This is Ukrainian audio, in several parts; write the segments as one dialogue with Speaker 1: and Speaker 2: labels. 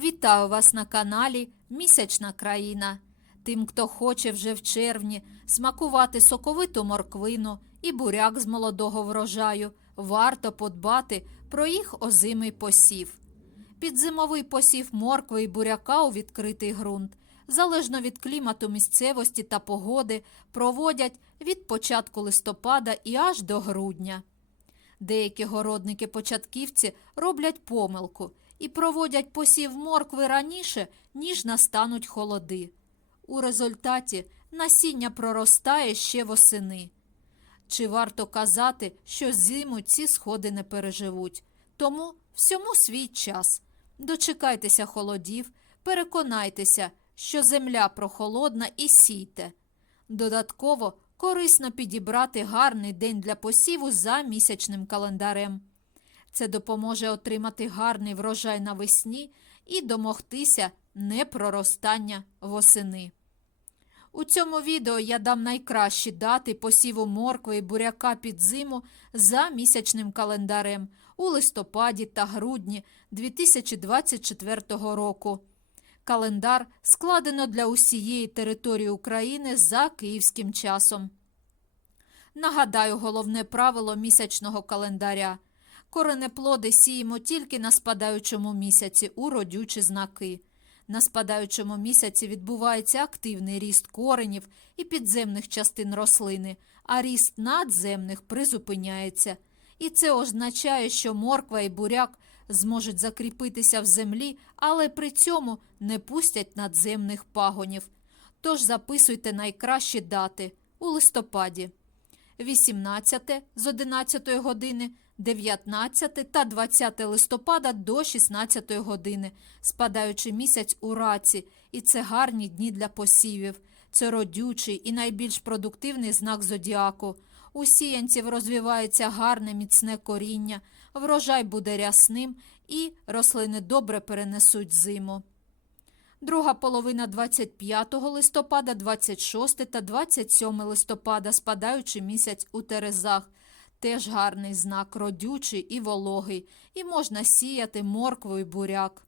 Speaker 1: Вітаю вас на каналі Місячна країна. Тим, хто хоче вже в червні смакувати соковиту морквину і буряк з молодого врожаю, варто подбати про їх озимий посів. Підзимовий посів моркви і буряка у відкритий ґрунт, залежно від клімату місцевості та погоди, проводять від початку листопада і аж до грудня. Деякі городники-початківці роблять помилку і проводять посів моркви раніше, ніж настануть холоди. У результаті насіння проростає ще восени. Чи варто казати, що зиму ці сходи не переживуть? Тому всьому свій час. Дочекайтеся холодів, переконайтеся, що земля прохолодна і сійте. Додатково корисно підібрати гарний день для посіву за місячним календарем. Це допоможе отримати гарний врожай навесні і домогтися непроростання восени. У цьому відео я дам найкращі дати посіву моркви і буряка під зиму за місячним календарем у листопаді та грудні 2024 року. Календар складено для усієї території України за київським часом. Нагадаю головне правило місячного календаря. Коренеплоди сіємо тільки на спадаючому місяці у родючі знаки. На спадаючому місяці відбувається активний ріст коренів і підземних частин рослини, а ріст надземних призупиняється. І це означає, що морква і буряк зможуть закріпитися в землі, але при цьому не пустять надземних пагонів. Тож записуйте найкращі дати у листопаді. 18 з 11 години, 19 та 20 листопада до 16 години, спадаючи місяць у раці, і це гарні дні для посівів. Це родючий і найбільш продуктивний знак зодіаку. У сіянців розвивається гарне міцне коріння, врожай буде рясним і рослини добре перенесуть зиму. Друга половина 25 листопада, 26 та 27 листопада, спадаючи місяць у Терезах. Теж гарний знак, родючий і вологий, і можна сіяти моркву і буряк.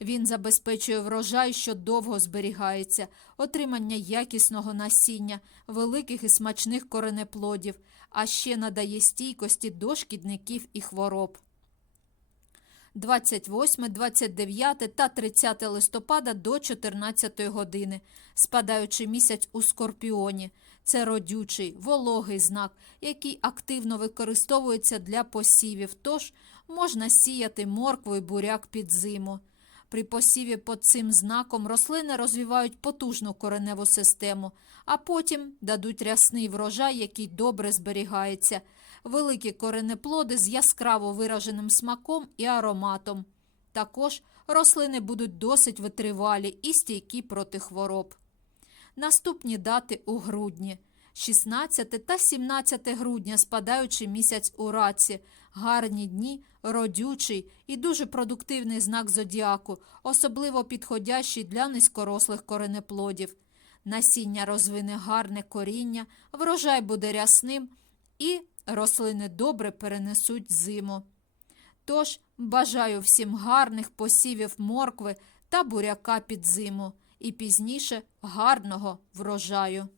Speaker 1: Він забезпечує врожай, що довго зберігається, отримання якісного насіння, великих і смачних коренеплодів, а ще надає стійкості до шкідників і хвороб. 28, 29 та 30 листопада до 14 години, спадаючи місяць у Скорпіоні. Це родючий, вологий знак, який активно використовується для посівів, тож можна сіяти моркву і буряк під зиму. При посіві під цим знаком рослини розвивають потужну кореневу систему, а потім дадуть рясний врожай, який добре зберігається, великі коренеплоди з яскраво вираженим смаком і ароматом. Також рослини будуть досить витривалі і стійкі проти хвороб. Наступні дати у грудні. 16 та 17 грудня, спадаючи місяць у раці, гарні дні, родючий і дуже продуктивний знак зодіаку, особливо підходящий для низькорослих коренеплодів. Насіння розвине гарне коріння, врожай буде рясним і рослини добре перенесуть зиму. Тож бажаю всім гарних посівів моркви та буряка під зиму і пізніше гарного врожаю.